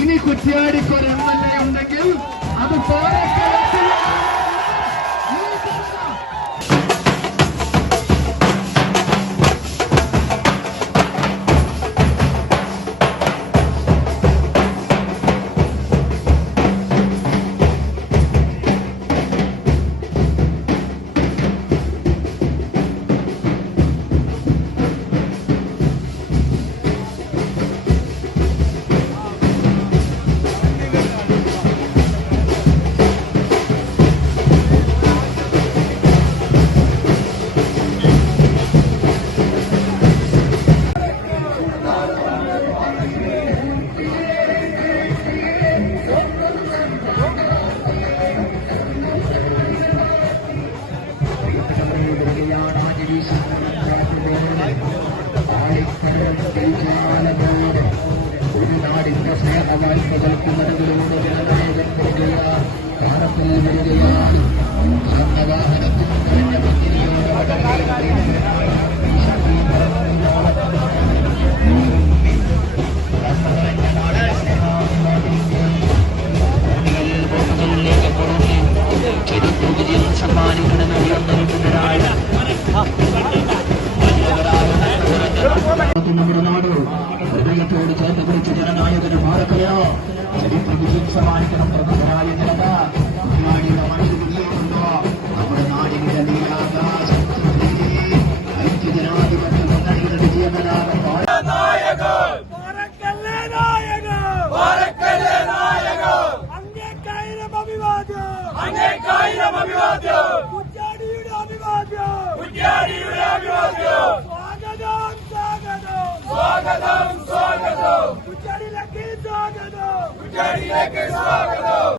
ഇനി കുറ്റ്യാടിക്കൊരു MLA ഉണ്ടെങ്കിൽ അത് പാലക്കാട് ഒരു നാടിന്റെ സ്നേഹവായ്പകൾക്ക് നടുവിലൂടെ ജനനായകൻ വരികയാണ്. കാലത്തിൽ വരികയാണ്. സ്വന്തവാഹനത്തിൽ നിറഞ്ഞ പത്തിരിയോടെ ചരിത്ര വിജയം സമ്മാനിക്കണമെന്ന് ഉയർന്നിരിക്കുന്നതിനായ നമ്മുടെ നാട് ഹൃദയത്തോട് ചേർത്ത് പിടിച്ച ജനനായകന് ഭാരതയോ ചരിത്ര വിജയം സമ്മാനിക്കണം. പ്രമുഖരായ ജനത കുറ്റ്യാടിയുടെ മനസ്സ് വിജയമുണ്ടോ? നമ്മുടെ നാടിന്റെ ഐക്യജനാധിപത്യ മുന്നണിയുടെ വിജയപതാകം സ്വാഗതം സ്വാഗതം കുറ്റ്യാടിയിലേക്ക് സ്വാഗതം കുറ്റ്യാടിയിലേക്ക് സ്വാഗതം.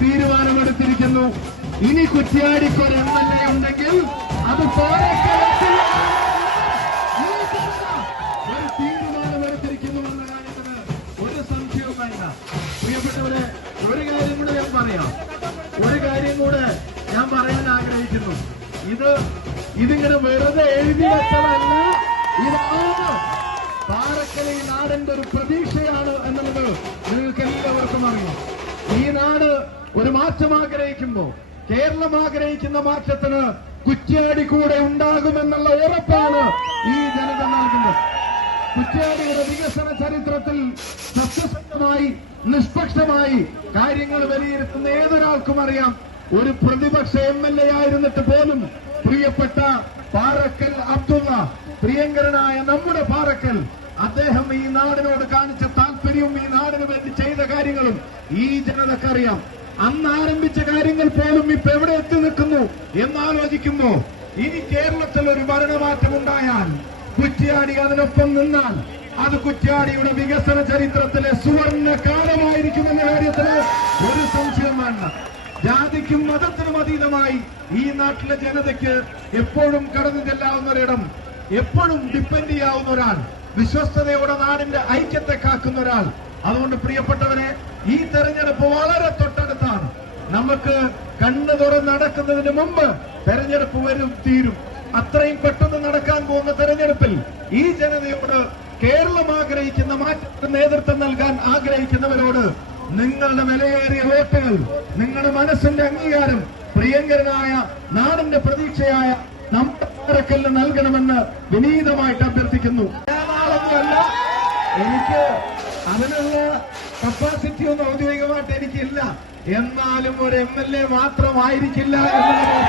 തീരുമാനമെടുത്തിരിക്കുന്നു. ഇനി കുറ്റ്യാടിക്കൊരു MLA ഉണ്ടെങ്കിൽ അത് പാലക്കാട് ഒരു തീരുമാനമെടുത്തിരിക്കുന്നു എന്ന കാര്യത്തിന് ഒരു സംശയവും വേണ്ട. പ്രിയപ്പെട്ടവരെ, ഒരു കാര്യം കൂടെ ഞാൻ പറയാൻ ആഗ്രഹിക്കുന്നു. ഇതിങ്ങനെ വെറുതെ എഴുതി വെച്ചതല്ല. ഇതാണ് പാലക്കാട് ഈ നാടിന്റെ ഒരു പ്രതീക്ഷയാണ് എന്നുള്ളത് നിങ്ങൾക്ക് എല്ലാവർക്കും അറിയാം. ഈ നാട് ഒരു മാറ്റം ആഗ്രഹിക്കുമ്പോ, കേരളം ആഗ്രഹിക്കുന്ന മാറ്റത്തിന് കുറ്റ്യാടി കൂടെ ഉണ്ടാകുമെന്നുള്ള ഉറപ്പാണ് ഈ ജനത നൽകുന്നത്. കുറ്റ്യാടിയുടെ വികസന ചരിത്രത്തിൽ സത്യസന്ധമായി നിഷ്പക്ഷമായി കാര്യങ്ങൾ വിലയിരുത്തുന്ന ഏതൊരാൾക്കും അറിയാം. ഒരു പ്രതിപക്ഷ MLA ആയിരുന്നിട്ട് പോലും പ്രിയപ്പെട്ട പാറക്കൽ അബ്ദുള്ള, പ്രിയങ്കരനായ നമ്മുടെ പാറക്കൽ, അദ്ദേഹം ഈ നാടിനോട് കാണിച്ച താല്പര്യവും ഈ നാടിന് വേണ്ടി ചെയ്ത കാര്യങ്ങളും ഈ ജനതക്കറിയാം. അന്ന് ആരംഭിച്ച കാര്യങ്ങൾ പോലും ഇപ്പൊ എവിടെ എത്തി നിൽക്കുന്നു എന്നാലോചിക്കുമ്പോ, ഇനി കേരളത്തിൽ ഒരു ഭരണമാറ്റമുണ്ടായാൽ കുറ്റ്യാടി അതിനൊപ്പം നിന്നാൽ അത് കുറ്റ്യാടിയുടെ വികസന ചരിത്രത്തിലെ സുവർണ്ണ കാലമായിരിക്കുമെന്ന കാര്യത്തിന് ഒരു സംശയം വേണ്ട. ജാതിക്കും മതത്തിനും അതീതമായി ഈ നാട്ടിലെ ജനതയ്ക്ക് എപ്പോഴും കടന്നു ചെല്ലാവുന്ന ഒരിടം, എപ്പോഴും ഡിപ്പെൻഡ് ചെയ്യാവുന്ന ഒരാൾ, വിശ്വസ്തയോടെ നാടിന്റെ ഐക്യത്തെ കാക്കുന്ന ഒരാൾ. അതുകൊണ്ട് പ്രിയപ്പെട്ടവരെ, ഈ തെരഞ്ഞെടുപ്പ് വളരെ തൊട്ടടുത്താണ്. നമുക്ക് കണ്ണു തുറന്ന് നടക്കുന്നതിന് മുമ്പ് തെരഞ്ഞെടുപ്പ് വരും തീരും. അത്രയും പെട്ടെന്ന് നടക്കാൻ പോകുന്ന തെരഞ്ഞെടുപ്പിൽ ഈ ജനതയോട്, കേരളം ആഗ്രഹിക്കുന്ന മാറ്റത്തിന് നേതൃത്വം നൽകാൻ ആഗ്രഹിക്കുന്നവരോട് നിങ്ങളുടെ വിലയേറിയ വോട്ടുകൾ, നിങ്ങളുടെ മനസ്സിന്റെ അംഗീകാരം പ്രിയങ്കരനായ നാടിന്റെ പ്രതീക്ഷയായ നമ്മുടെ പാറക്കലിന് നൽകണമെന്ന് വിനീതമായിട്ട് അഭ്യർത്ഥിക്കുന്നു. ഒന്നുമല്ല, എനിക്ക് അതിനുള്ള കപ്പാസിറ്റി ഒന്നും ഔദ്യോഗികമായിട്ട് എനിക്കില്ല. എന്നാലും ഒരു MLA മാത്രമായിരിക്കില്ല എന്നുള്ളത്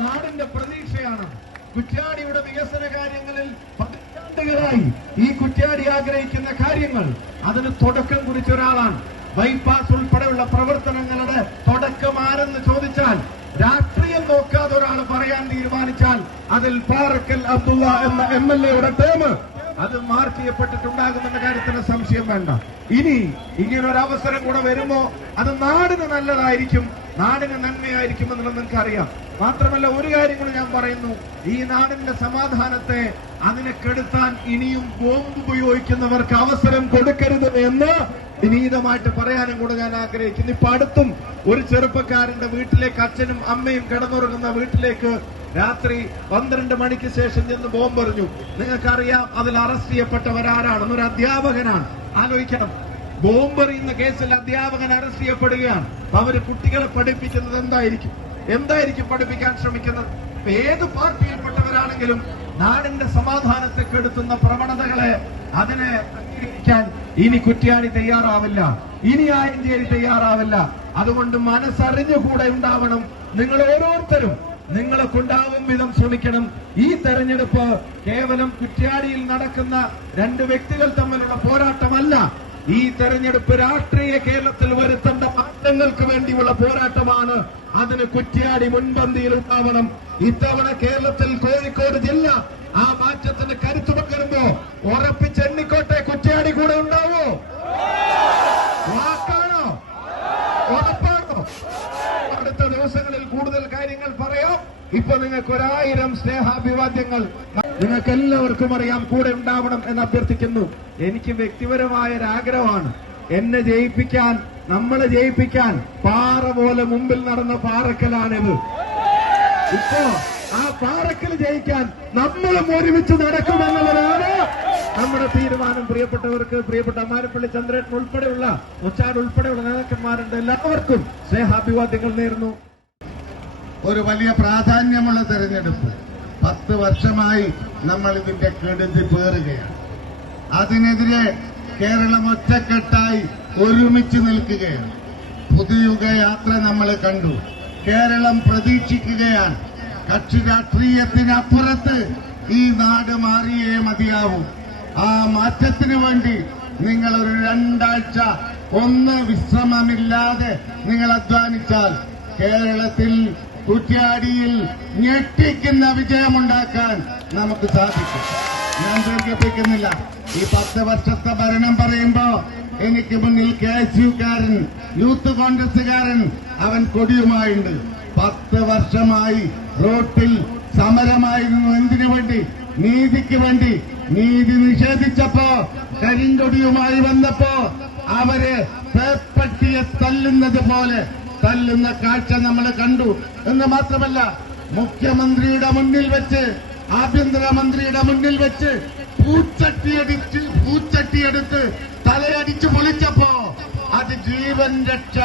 നാടിന്റെ പ്രതീക്ഷയാണ്. കുറ്റ്യാടിയുടെ വികസന കാര്യങ്ങളിൽ പതിറ്റാണ്ടുകളായി ഈ കുറ്റ്യാടി ആഗ്രഹിക്കുന്ന കാര്യങ്ങൾ അതിന് തുടക്കം കുറിച്ച ഒരാളാണ്. ബൈപ്പാസ് ഉൾപ്പെടെയുള്ള പ്രവർത്തനങ്ങളുടെ തുടക്കം ആരെന്ന് ചോദിച്ചാൽ, രാഷ്ട്രീയം നോക്കാതെ ഒരാൾ പറയാൻ തീരുമാനിച്ചാൽ അതിൽ പാറക്കൽ അബ്ദുള്ള എന്ന MLA ടേം അത് മാർക്ക് ചെയ്യപ്പെട്ടിട്ടുണ്ടാകുമെന്ന കാര്യത്തിന് സംശയം വേണ്ട. ഇനി ഇങ്ങനൊരു അവസരം കൂടെ വരുമ്പോ അത് നാടിന് നല്ലതായിരിക്കും, നാടിന് നന്മയായിരിക്കും എന്നുള്ളത് നിങ്ങൾക്ക് അറിയാം. മാത്രമല്ല, ഒരു കാര്യം കൂടി ഞാൻ പറയുന്നു, ഈ നാടിന്റെ സമാധാനത്തെ അതിനെ കെടുത്താൻ ഇനിയും ബോംബ് ഉപയോഗിക്കുന്നവർക്ക് അവസരം കൊടുക്കരുത് എന്ന് വിനീതമായിട്ട് പറയാനും കൂടെ ഞാൻ ആഗ്രഹിക്കുന്നു. ഇപ്പൊ അടുത്തും ഒരു ചെറുപ്പക്കാരന്റെ വീട്ടിലേക്ക്, അച്ഛനും അമ്മയും കിടന്നുറങ്ങുന്ന വീട്ടിലേക്ക് രാത്രി 12 മണിക്ക് ശേഷം ചെന്ന് ബോംബെറിഞ്ഞു. നിങ്ങൾക്കറിയാം അതിൽ അറസ്റ്റ് ചെയ്യപ്പെട്ടവരാരാണെന്ന്. ഒരു അധ്യാപകനാണ്. ആലോചിക്കണം, ബോംബെറിയുന്ന കേസിൽ അധ്യാപകൻ അറസ്റ്റ് ചെയ്യപ്പെടുകയാണ്. അവര് കുട്ടികളെ പഠിപ്പിക്കുന്നത് എന്തായിരിക്കും പഠിപ്പിക്കാൻ ശ്രമിക്കുന്നത്? ഏത് പാർട്ടിയിൽപ്പെട്ടവരാണെങ്കിലും നാടിന്റെ സമാധാനത്തെ കെടുത്തുന്ന പ്രവണതകളെ അതിനെ അംഗീകരിക്കാൻ ഇനി കുറ്റ്യാടി തയ്യാറാവില്ല, ഇനി ആയഞ്ചേരി തയ്യാറാവില്ല. അതുകൊണ്ട് മനസ്സറിഞ്ഞുകൂടെ ഉണ്ടാവണം. നിങ്ങൾ ഓരോരുത്തരും നിങ്ങളെ കൊണ്ടാവും വിധം ശ്രമിക്കണം. ഈ തെരഞ്ഞെടുപ്പ് കേവലം കുറ്റ്യാടിയിൽ നടക്കുന്ന 2 വ്യക്തികൾ തമ്മിലുള്ള പോരാട്ടമല്ല. ഈ തെരഞ്ഞെടുപ്പ് രാഷ്ട്രീയ കേരളത്തിൽ വരുത്തേണ്ട മാറ്റങ്ങൾക്ക് വേണ്ടിയുള്ള പോരാട്ടമാണ്. അതിന് കുറ്റ്യാടി മുൻപന്തിയിൽ ഉണ്ടാവണം. ഇത്തവണ കേരളത്തിൽ കോഴിക്കോട് ജില്ല ആ മാറ്റത്തിന് കരുത്തു പകരുമ്പോ ഉറപ്പിച്ചെണ്ണിക്കോട്ടെ, കുറ്റ്യാടി കൂടെ ഉണ്ടാവോ? വാക്കാണോ? ഉറപ്പാണോ? അടുത്ത ദിവസങ്ങളിൽ കൂടുതൽ കാര്യങ്ങൾ പറയാം. ഇപ്പൊ നിങ്ങൾക്ക് 1000 സ്നേഹാഭിവാദ്യങ്ങൾ. നിങ്ങൾക്ക് എല്ലാവർക്കും അറിയാം, കൂടെ ഉണ്ടാവണം എന്ന് അഭ്യർത്ഥിക്കുന്നു. എനിക്ക് വ്യക്തിപരമായ ഒരാഗ്രഹമാണ്, എന്നെ ജയിപ്പിക്കാൻ, നമ്മളെ ജയിപ്പിക്കാൻ പാറ പോലെ മുമ്പിൽ നടന്ന പാറക്കലാണിത്. ഇപ്പോ ആ പാറക്കൽ ജയിക്കാൻ നമ്മളും ഒരുമിച്ച് നടക്കുമെന്നുള്ളതാണ് നമ്മുടെ തീരുമാനം. പ്രിയപ്പെട്ടവർക്ക്, പ്രിയപ്പെട്ട അമ്മാരപ്പള്ളി ചന്ദ്രേട്ടൻ ഉൾപ്പെടെയുള്ള, ഉച്ചാട് ഉൾപ്പെടെയുള്ള നേതാക്കന്മാരുടെ എല്ലാവർക്കും സ്നേഹാഭിവാദ്യങ്ങൾ നേരുന്നു. ഒരു വലിയ പ്രാധാന്യമുള്ള തെരഞ്ഞെടുപ്പ്. 10 വർഷമായി നമ്മൾ ഇതിന്റെ കെടുതി പേറുകയാണ്. അതിനെതിരെ കേരളം ഒറ്റക്കെട്ടായി ഒരുമിച്ച് നിൽക്കുകയാണ്. പുതുയുഗ യാത്ര നമ്മൾ കണ്ടു. കേരളം പ്രതീക്ഷിക്കുകയാണ്. കക്ഷി രാഷ്ട്രീയത്തിനപ്പുറത്ത് ഈ നാട് മാറിയേ മതിയാവൂ. ആ മാറ്റത്തിനു വേണ്ടി നിങ്ങൾ ഒരു 2 ആഴ്ച ഒന്ന് വിശ്രമമില്ലാതെ നിങ്ങൾ അധ്വാനിച്ചാൽ കേരളത്തിൽ കുറ്റ്യാടിയിൽ ഞെട്ടിക്കുന്ന വിജയമുണ്ടാക്കാൻ നമുക്ക് സാധിക്കും. ഞാൻ ദീർഘിപ്പിക്കുന്നില്ല. ഈ 10 വർഷത്തെ ഭരണം പറയുമ്പോ എനിക്ക് മുന്നിൽ KSUക്കാരൻ, യൂത്ത് കോൺഗ്രസുകാരൻ, അവൻ കൊടിയുമായുണ്ട്. 10 വർഷമായി റോട്ടിൽ സമരമായിരുന്നു. എന്തിനു വേണ്ടി? നീതിക്ക് വേണ്ടി. നീതി നിഷേധിച്ചപ്പോ, കരിങ്കൊടിയുമായി വന്നപ്പോ അവര് പേപ്പട്ടിയെ തല്ലുന്നത് പോലെ തല്ലുന്ന കാഴ്ച നമ്മൾ കണ്ടു. എന്ന് മാത്രമല്ല, മുഖ്യമന്ത്രിയുടെ മുന്നിൽ വെച്ച്, ആഭ്യന്തരമന്ത്രിയുടെ മുന്നിൽ വെച്ച് പൂച്ചട്ടിയെടുത്ത് തലയടിച്ച് പൊളിച്ചപ്പോ അത് ജീവൻ രക്ഷ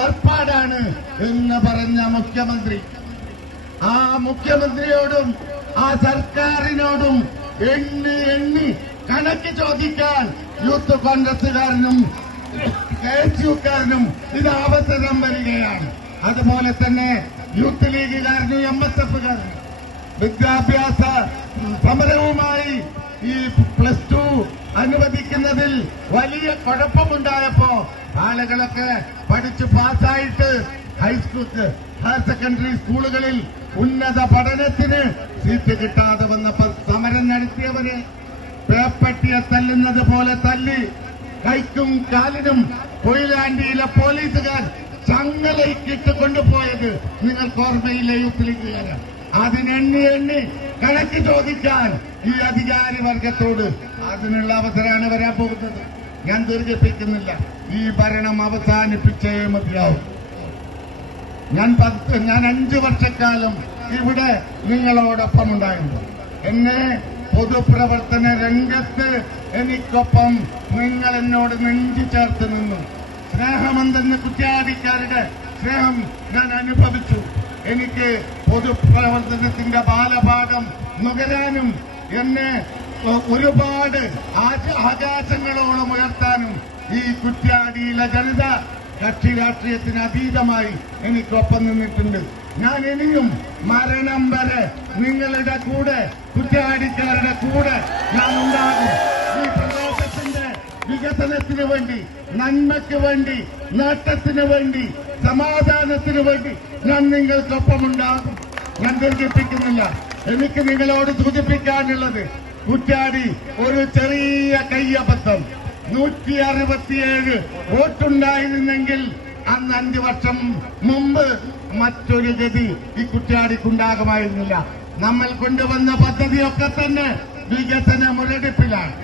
ഏർപ്പാടാണ് എന്ന് പറഞ്ഞ മുഖ്യമന്ത്രി, ആ മുഖ്യമന്ത്രിയോടും ആ സർക്കാരിനോടും എണ്ണി കണക്ക് ചോദിക്കാൻ യൂത്ത് കോൺഗ്രസുകാരനും KSUക്കാരനും ഇത് അവസരം വരികയാണ്. അതുപോലെ തന്നെ യൂത്ത് ലീഗുകാരനും MSFകാരനും വിദ്യാഭ്യാസ സമരവുമായി ഈ +2 അനുവദിക്കുന്നതിൽ വലിയ കുഴപ്പമുണ്ടായപ്പോ ആളുകളൊക്കെ പഠിച്ച് പാസ്സായിട്ട് ഹൈസ്കൂൾ, ഹയർ സെക്കൻഡറി സ്കൂളുകളിൽ ഉന്നത പഠനത്തിന് സീറ്റ് കിട്ടാതെ വന്നപ്പോൾ സമരം നടത്തിയവരെ പേപ്പട്ടിയെ തല്ലുന്നത് പോലെ തല്ലി കൈക്കും കാലിനും കൊയിലാണ്ടിയിലെ പോലീസുകാർ ചങ്ങലയിക്കിട്ട് കൊണ്ടുപോയത് നിങ്ങൾക്ക് ഓർമ്മയിലെ യൂത്ത് ലീഗുകാരൻ. അതിനെണ്ണി കണക്ക് ചോദിക്കാൻ ഈ അധികാരി വർഗത്തോട് അതിനുള്ള അവസരമാണ് വരാൻ പോകുന്നത്. ഞാൻ ദീർഘിപ്പിക്കുന്നില്ല. ഈ ഭരണം അവസാനിപ്പിച്ചേ മതിയാവും. ഞാൻ 5 വർഷക്കാലം ഇവിടെ നിങ്ങളോടൊപ്പം ഉണ്ടായിരുന്നു. എന്നെ പൊതുപ്രവർത്തന രംഗത്ത് എനിക്കൊപ്പം നിങ്ങൾ എന്നോട് നെഞ്ചു ചേർത്ത് നിന്നു. സ്നേഹമെന്തെന്ന് കുറ്റ്യാടിക്കാരുടെ സ്നേഹം ഞാൻ അനുഭവിച്ചു. എനിക്ക് പൊതുപ്രവർത്തനത്തിന്റെ ബാലഭാഗം നുകരാനും എന്നെ ഒരുപാട് ആകാശങ്ങളോളം ഉയർത്താനും ഈ കുറ്റ്യാടിയിലെ ജനത കക്ഷി രാഷ്ട്രീയത്തിന് അതീതമായി എനിക്കൊപ്പം നിന്നിട്ടുണ്ട്. ഞാൻ ഇനിയും മരണം വരെ നിങ്ങളുടെ കൂടെ, കുറ്റ്യാടിക്കാരുടെ കൂടെ ഞാൻ ഉണ്ടാകും. ഈ പ്രദേശത്തിന്റെ വികസനത്തിന് വേണ്ടി, നന്മയ്ക്ക് വേണ്ടി, നേട്ടത്തിന് വേണ്ടി, സമാധാനത്തിന് വേണ്ടി ഞാൻ നിങ്ങൾക്കൊപ്പമുണ്ടാകും. ഞാൻ ദീർഘിപ്പിക്കുന്നില്ല. എനിക്ക് നിങ്ങളോട് സൂചിപ്പിക്കാനുള്ളത്, കുറ്റ്യാടി ഒരു ചെറിയ കയ്യബദ്ധം, 167 വോട്ടുണ്ടായിരുന്നെങ്കിൽ അന്ന് 5 വർഷം മുമ്പ് മറ്റൊരു ഗതി ഈ കുറ്റ്യാടിക്കുണ്ടാകുമായിരുന്നില്ല. നമ്മൾ കൊണ്ടുവന്ന പദ്ധതിയൊക്കെ തന്നെ വികസന മുരടിപ്പിലാണ്.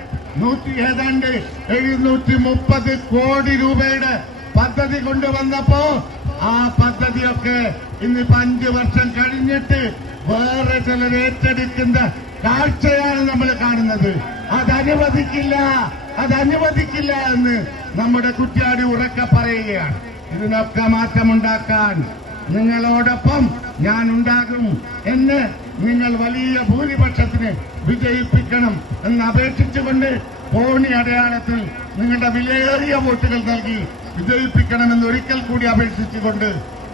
ഏതാണ്ട് 730 കോടി രൂപയുടെ പദ്ധതി കൊണ്ടുവന്നപ്പോ ആ പദ്ധതിയൊക്കെ ഇന്നിപ്പോ 5 വർഷം കഴിഞ്ഞിട്ട് വേറെ ചിലർ ഏറ്റെടുക്കുന്ന കാഴ്ചയാണ് നമ്മൾ കാണുന്നത്. അതനുവദിക്കില്ല എന്ന് നമ്മുടെ കുറ്റ്യാടി ഉറക്കെ പറയുകയാണ്. ഇതിനൊക്കെ മാറ്റമുണ്ടാക്കാൻ നിങ്ങളോടൊപ്പം ഞാൻ ഉണ്ടാകും. എന്നെ നിങ്ങൾ വലിയ ഭൂരിപക്ഷത്തിന് വിജയിപ്പിക്കണം എന്ന് അപേക്ഷിച്ചുകൊണ്ട് കോണി അടയാളത്തിൽ നിങ്ങളുടെ വിലയേറിയ വോട്ടുകൾ നൽകി വിജയിപ്പിക്കണമെന്ന് ഒരിക്കൽ കൂടി അപേക്ഷിച്ചുകൊണ്ട്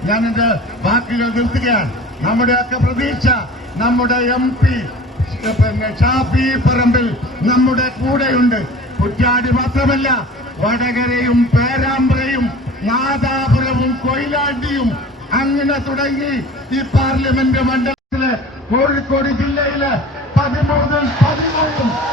ഞാൻ എന്റെ വാക്കുകൾ നിർത്തുകയാണ്. നമ്മുടെയൊക്കെ പ്രതീക്ഷ നമ്മുടെ MP ഷാഫി പറമ്പിൽ നമ്മുടെ കൂടെയുണ്ട്. കുറ്റ്യാടി മാത്രമല്ല, വടകരയും പേരാമ്പ്രയും നാദാപുരവും കൊയിലാണ്ടിയും അങ്ങനെ തുടങ്ങി ഈ പാർലമെന്റ് മണ്ഡലത്തിലെ കോഴിക്കോട് ജില്ലയിലെ 13 ൽ 13